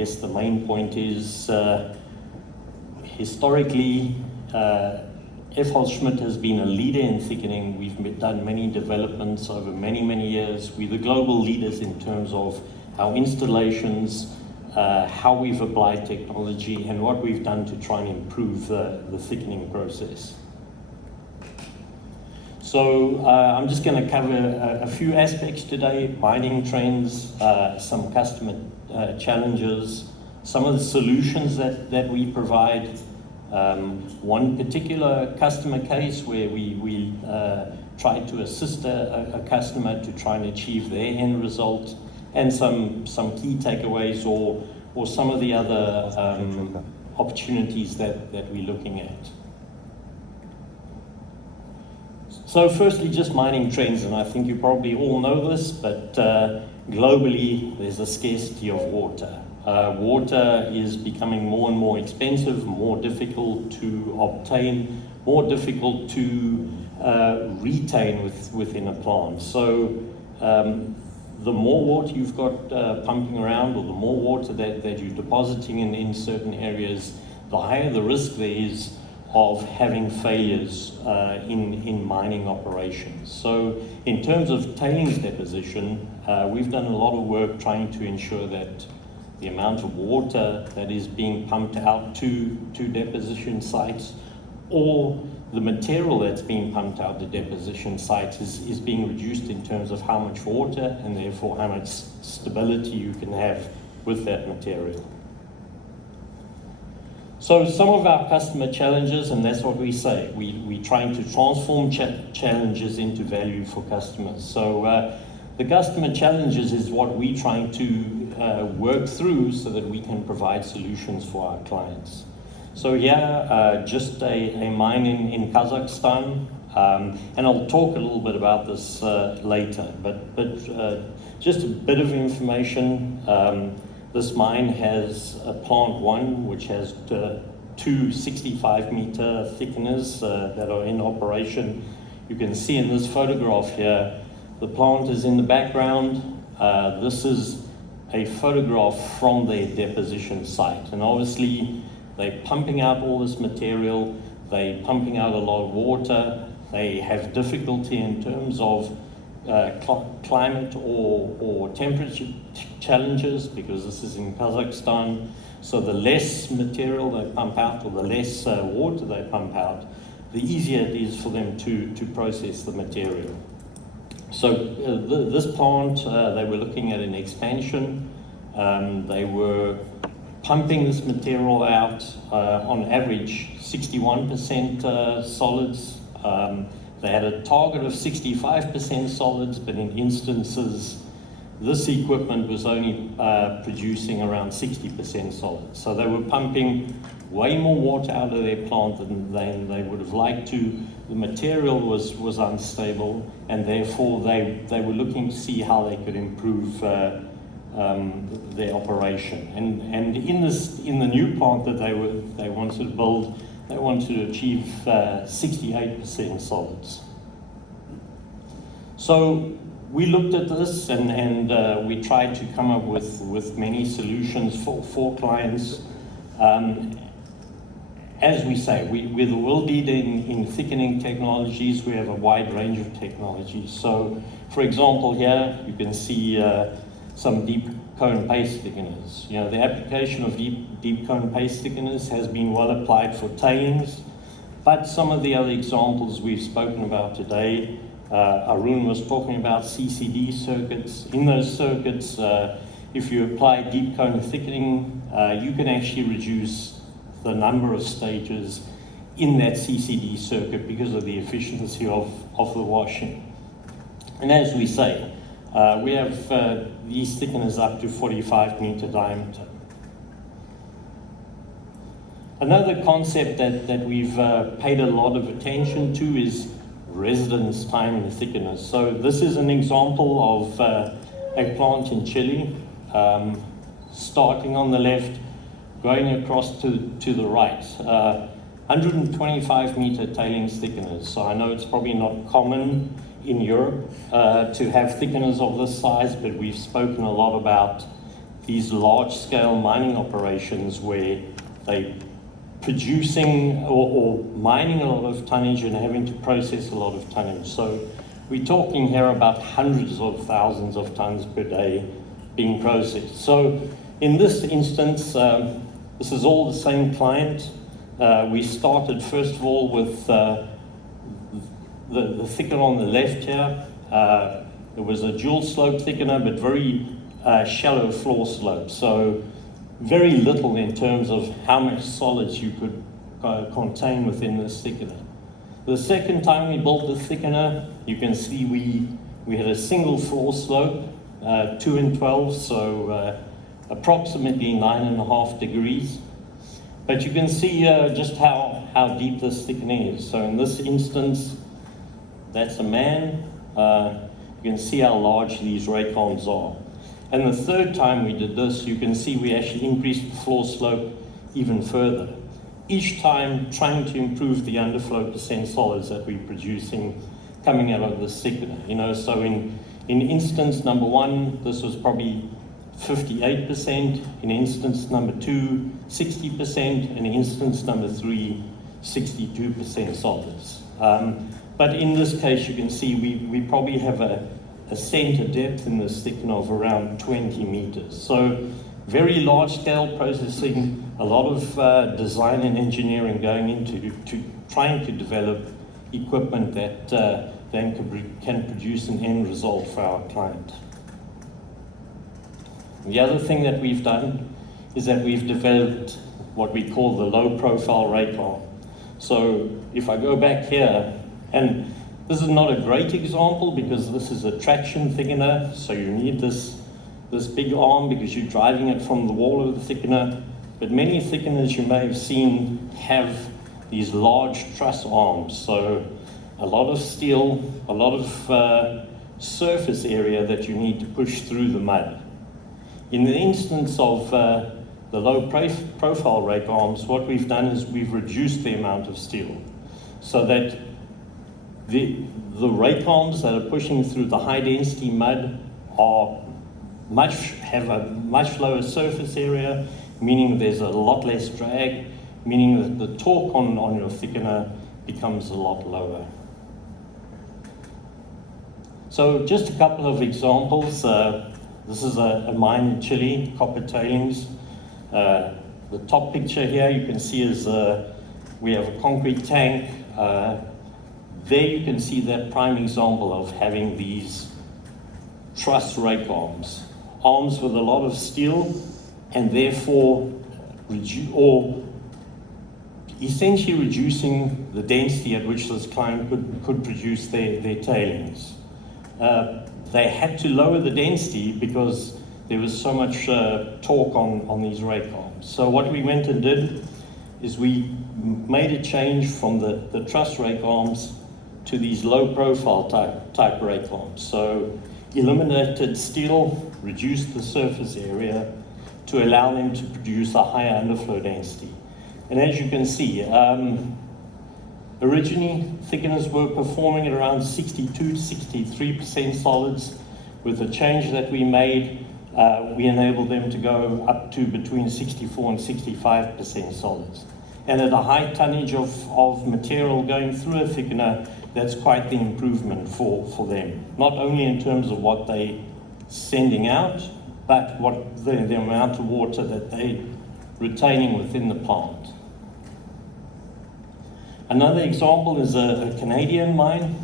guess the main point is historically, FLSmidth has been a leader in thickening. We've done many developments over many, many years. We're the global leaders in terms of our installations, how we've applied technology, and what we've done to try and improve the thickening process. So I'm just going to cover a few aspects today: mining trends, some customer challenges, some of the solutions that we provide. One particular customer case where we tried to assist a customer to try and achieve their end result, and some key takeaways or some of the other opportunities that we're looking at. So firstly, just mining trends, and I think you probably all know this, but globally there's a scarcity of water. Water is becoming more and more expensive, more difficult to obtain, more difficult to retain within a plant. So the more water you've got pumping around, or the more water that you're depositing in certain areas, the higher the risk there is of having failures in mining operations. So in terms of tailings deposition, we've done a lot of work trying to ensure that the amount of water that is being pumped out to deposition sites, or the material that's being pumped out to deposition sites is being reduced in terms of how much water and therefore how much stability you can have with that material. So some of our customer challenges, and that's what we say, we're trying to transform challenges into value for customers. So the customer challenges is what we're trying to work through so that we can provide solutions for our clients. So here, just a mine in Kazakhstan, and I'll talk a little bit about this later, but just a bit of information. This mine has a plant 1, which has two 65-meter thickeners that are in operation. You can see in this photograph here, the plant is in the background. This is a photograph from their deposition site. And obviously, they're pumping out all this material, they're pumping out a lot of water, they have difficulty in terms of climate or temperature challenges, because this is in Kazakhstan. So the less material they pump out, or the less water they pump out, the easier it is for them to process the material. So this plant, they were looking at an expansion. They were pumping this material out on average 61% solids. They had a target of 65% solids, but in instances, this equipment was only producing around 60% solids. So they were pumping way more water out of their plant than they would have liked to. The material was unstable, and therefore they were looking to see how they could improve their operation. And in the new plant that they wanted to build, they wanted to achieve 68% solids. So we looked at this and we tried to come up with many solutions for clients. As we say, we're the world leader in thickening technologies. We have a wide range of technologies. So, for example, here you can see some deep cone paste thickeners. You know, the application of deep cone paste thickeners has been well applied for tailings, but some of the other examples we've spoken about today, Arun was talking about CCD circuits. In those circuits, if you apply deep cone thickening, you can actually reduce the number of stages in that CCD circuit because of the efficiency of the washing. And as we say, we have these thickeners up to 45-meter diameter. Another concept that we've paid a lot of attention to is residence time in the thickeners. So this is an example of a plant in Chile, starting on the left, going across to the right. 125-meter tailings thickeners. So I know it's probably not common in Europe to have thickeners of this size, but we've spoken a lot about these large-scale mining operations where they producing or mining a lot of tonnage and having to process a lot of tonnage. So we're talking here about hundreds of thousands of tons per day being processed. So in this instance, this is all the same client. We started first of all with the thickener on the left here. It was a dual slope thickener, but very shallow floor slope. So very little in terms of how much solids you could contain within this thickener. The second time we built the thickener, you can see we had a single floor slope, 2 and 12, so approximately 9.5 degrees. But you can see just how deep this thickener is. So in this instance, that's a man. You can see how large these rake arms are. And the third time we did this, you can see we actually increased the floor slope even further. Each time trying to improve the underflow percent solids that we're producing coming out of the thickener. You know, so in instance number 1, this was probably 58%, in instance number 2, 60%, and in instance number 3, 62% solids. But in this case, you can see we probably have a center depth in this thickener of around 20 meters. So very large scale processing, a lot of design and engineering going into trying to develop equipment that then can produce an end result for our client. The other thing that we've done is that we've developed what we call the low profile rake arm. So if I go back here, and this is not a great example because this is a traction thickener, so you need this big arm because you're driving it from the wall of the thickener. But many thickeners you may have seen have these large truss arms, so a lot of steel, a lot of surface area that you need to push through the mud. In the instance of the low profile rake arms, what we've done is we've reduced the amount of steel so that the rake arms that are pushing through the high density mud have a much lower surface area, meaning there's a lot less drag, meaning that the torque on your thickener becomes a lot lower. So just a couple of examples. This is a mine in Chile, copper tailings. The top picture here you can see is we have a concrete tank. There you can see that prime example of having these truss rake arms with a lot of steel, and therefore essentially reducing the density at which this client could produce their tailings. They had to lower the density because there was so much torque on these rake arms. So what we went and did is we made a change from the truss rake arms to these low profile type rake arms. So eliminated steel, reduced the surface area to allow them to produce a higher underflow density. And as you can see, originally thickeners were performing at around 62 to 63% solids. With the change that we made, we enabled them to go up to between 64 and 65% solids. And at a high tonnage of material going through a thickener, that's quite the improvement for them. Not only in terms of what they're sending out, but what the amount of water that they're retaining within the plant. Another example is a Canadian mine.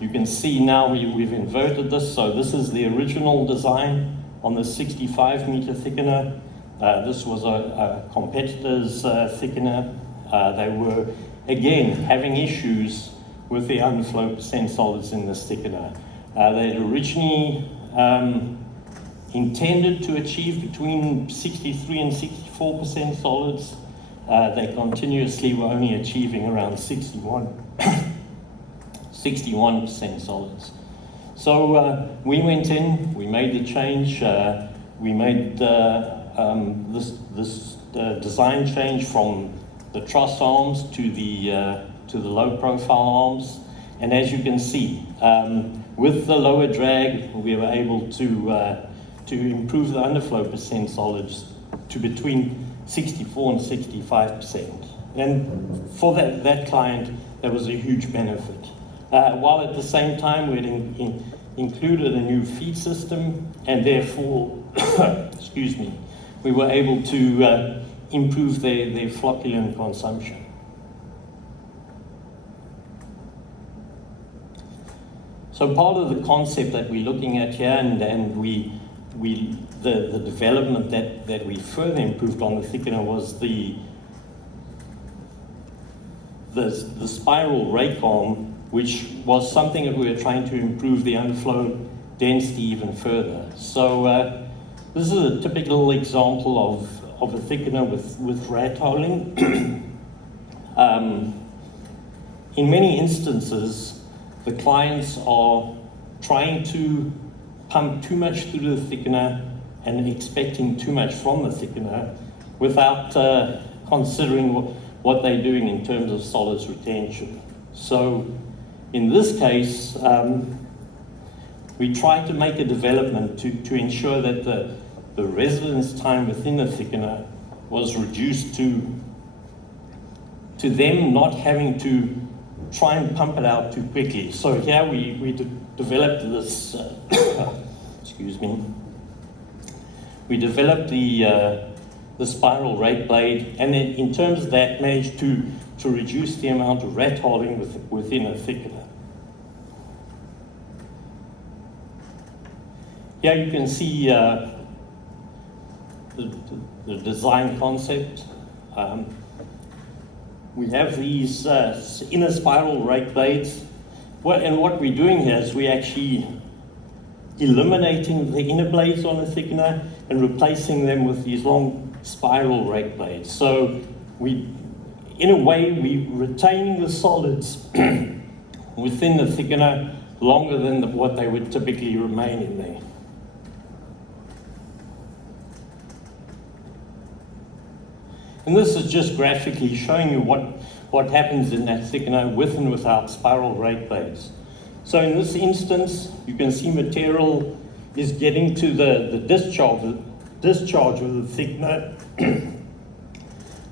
You can see now we've inverted this. So this is the original design on the 65 meter thickener. This was a competitor's thickener. They were, again, having issues with the underflow percent solids in this thickener. They had originally intended to achieve between 63 and 64% solids. They continuously were only achieving around 61% solids. So we went in, we made the change, we made this design change from the truss arms to the low profile arms. And as you can see, with the lower drag, we were able to to improve the underflow percent solids to between 64 and 65%. And for that client, that was a huge benefit. While at the same time, we had included a new feed system, and therefore, excuse me, we were able to improve their flocculant consumption. So part of the concept that we're looking at here, and the development that we further improved on the thickener was the spiral rake arm, which was something that we were trying to improve the underflow density even further. So this is a typical example of a thickener with rat holing. In many instances, the clients are trying to pump too much through the thickener and expecting too much from the thickener without considering what they're doing in terms of solids retention. So in this case, we tried to make a development to ensure that the residence time within the thickener was reduced to them not having to try and pump it out too quickly. So here we developed this, excuse me, we developed the spiral rake blade, and then in terms of that managed to reduce the amount of rat holing within a thickener. Here you can see the design concept. We have these inner spiral rake blades. And what we're doing here is we're actually eliminating the inner blades on the thickener and replacing them with these long spiral rake blades. So in a way, we're retaining the solids within the thickener longer than what they would typically remain in there. And this is just graphically showing you what happens in that thickener with and without spiral rake blades. So in this instance, you can see material is getting to the discharge of the thickener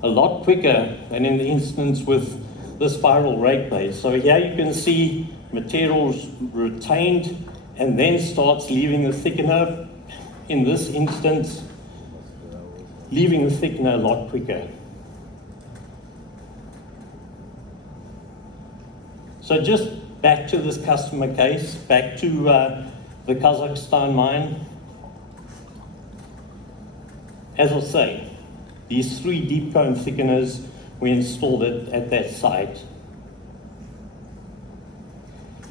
a lot quicker than in the instance with the spiral rake blade. So here you can see materials retained and then starts leaving the thickener. In this instance, leaving the thickener a lot quicker. So just back to this customer case, back to the Kazakhstan mine. As I say, these 3 deep cone thickeners we installed at that site.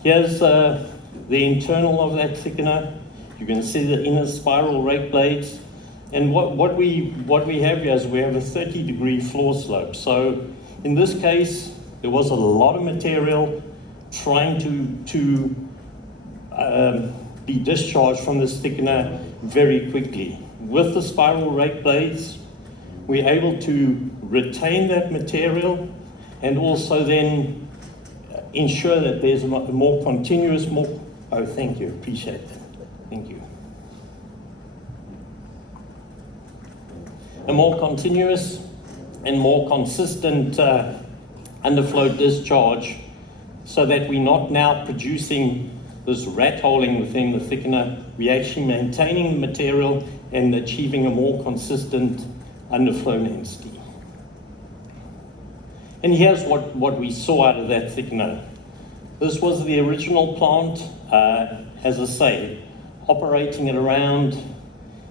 Here's the internal of that thickener. You can see the inner spiral rake blades. And what we have here is we have a 30-degree floor slope. So in this case, there was a lot of material trying to be discharged from this thickener very quickly. With the spiral rake blades, we're able to retain that material and also then ensure that there's a more continuous, oh, thank you, appreciate that, thank you. A more continuous and more consistent underflow discharge so that we're not now producing this rat holing within the thickener. We're actually maintaining the material and achieving a more consistent underflow density. And here's what we saw out of that thickener. This was the original plant, as I say, operating at around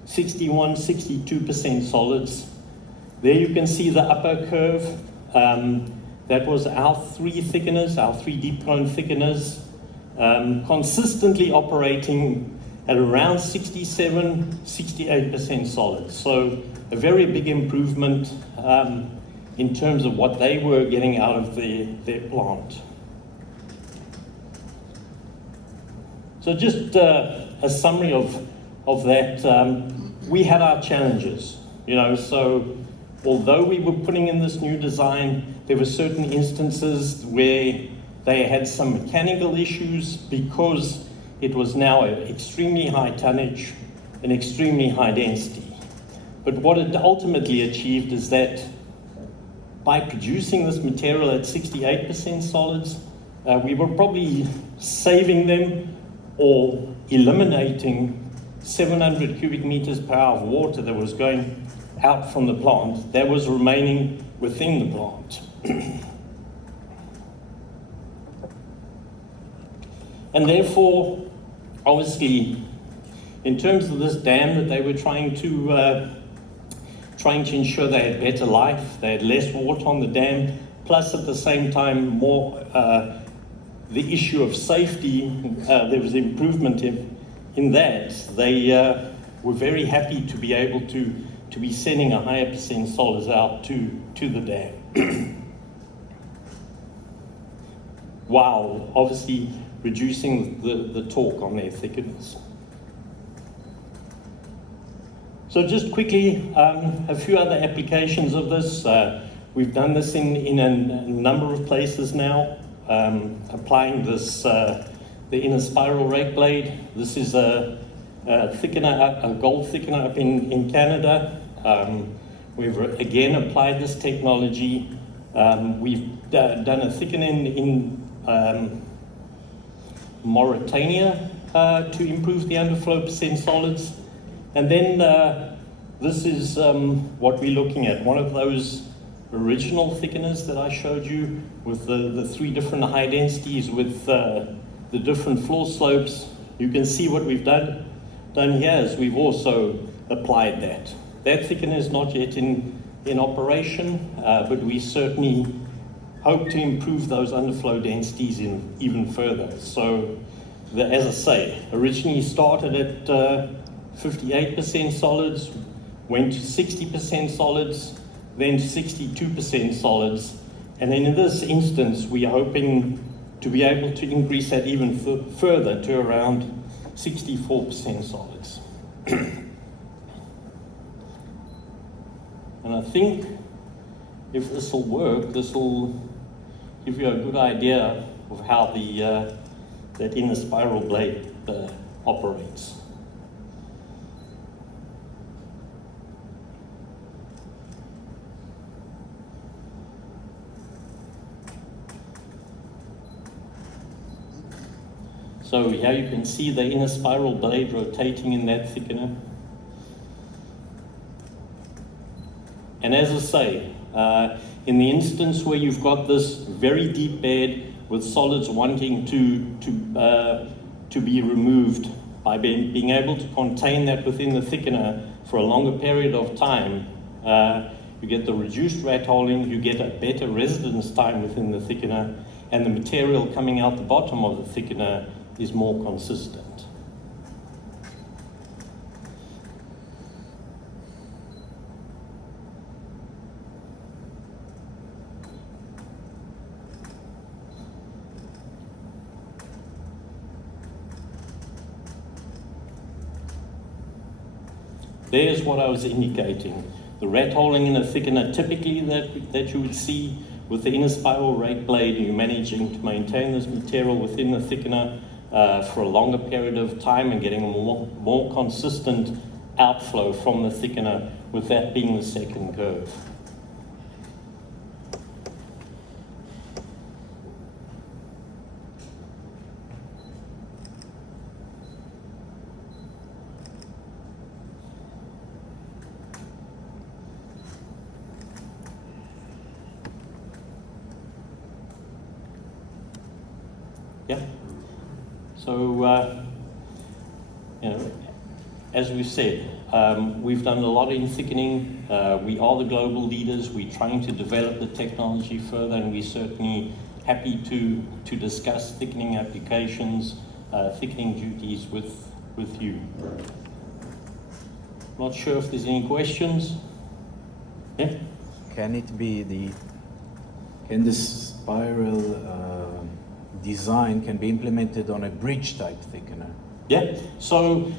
61, 62% solids. There you can see the upper curve. That was our 3 thickeners, our 3 deep cone thickeners, consistently operating at around 67, 68% solids. So a very big improvement in terms of what they were getting out of their plant. So just a summary of that. We had our challenges, so although we were putting in this new design, there were certain instances where they had some mechanical issues because it was now an extremely high tonnage. an extremely high density. But what it ultimately achieved is that by producing this material at 68% solids, we were probably saving them or eliminating 700 cubic meters per hour of water that was going out from the plant that was remaining within the plant. And therefore, obviously, in terms of this dam that they were trying to ensure they had better life, they had less water on the dam, plus at the same time more the issue of safety, there was improvement in that. They were very happy to be able to be sending a higher percent solids out to the dam. While obviously reducing the torque on their thickeners. So just quickly, a few other applications of this. We've done this in a number of places now, applying this, the inner spiral rake blade. This is a thickener, a gold thickener up in Canada. We've again applied this technology. We've done a thickener in Mauritania to improve the underflow percent solids. And then this is what we're looking at, one of those original thickeners that I showed you with the 3 different high densities with the different floor slopes. You can see what we've done here is we've also applied that. That thickener is not yet in operation, but we certainly hope to improve those underflow densities even further. So, as I say, originally started at 58% solids, went to 60% solids, then 62% solids, and then in this instance we are hoping to be able to increase that even further to around 64% solids. And I think if this will work, this will give you a good idea of how that inner spiral blade operates. So here you can see the inner spiral blade rotating in that thickener. And as I say, in the instance where you've got this very deep bed with solids wanting to be removed, by being able to contain that within the thickener for a longer period of time, you get the reduced rat holing, you get a better residence time within the thickener, and the material coming out the bottom of the thickener is more consistent. There's what I was indicating. The rat holing in a thickener typically that you would see with the inner spiral rake blade, you're managing to maintain this material within the thickener for a longer period of time and getting a more consistent outflow from the thickener, with that being the second curve. Yeah. So, you know, as we've said, we've done a lot in thickening. We are the global leaders. We're trying to develop the technology further, and we're certainly happy to discuss thickening applications, thickening duties with you. Not sure if there's any questions. Yeah? Can this spiral design can be implemented on a bridge type thickener? Yeah, so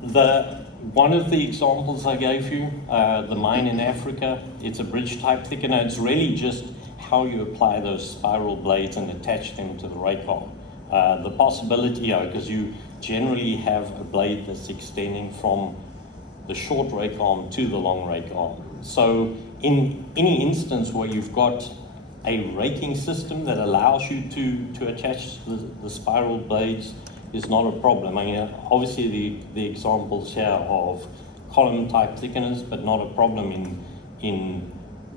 one of the examples I gave you, the mine in Africa, it's a bridge type thickener. It's really just how you apply those spiral blades and attach them to the rake hole. The possibility, because you generally have a blade that's extending from the short rake arm to the long rake arm. So in any instance where you've got a raking system that allows you to attach the spiral blades is not a problem. I mean, obviously the examples here of column type thickeners, but not a problem in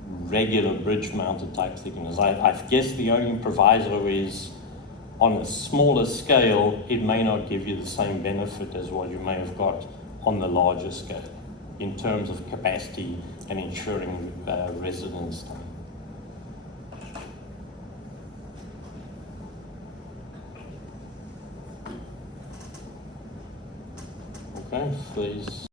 regular bridge mounted type thickeners. I guess the only proviso is on a smaller scale, it may not give you the same benefit as what you may have got on the larger scale in terms of capacity and ensuring residence time. Okay, please.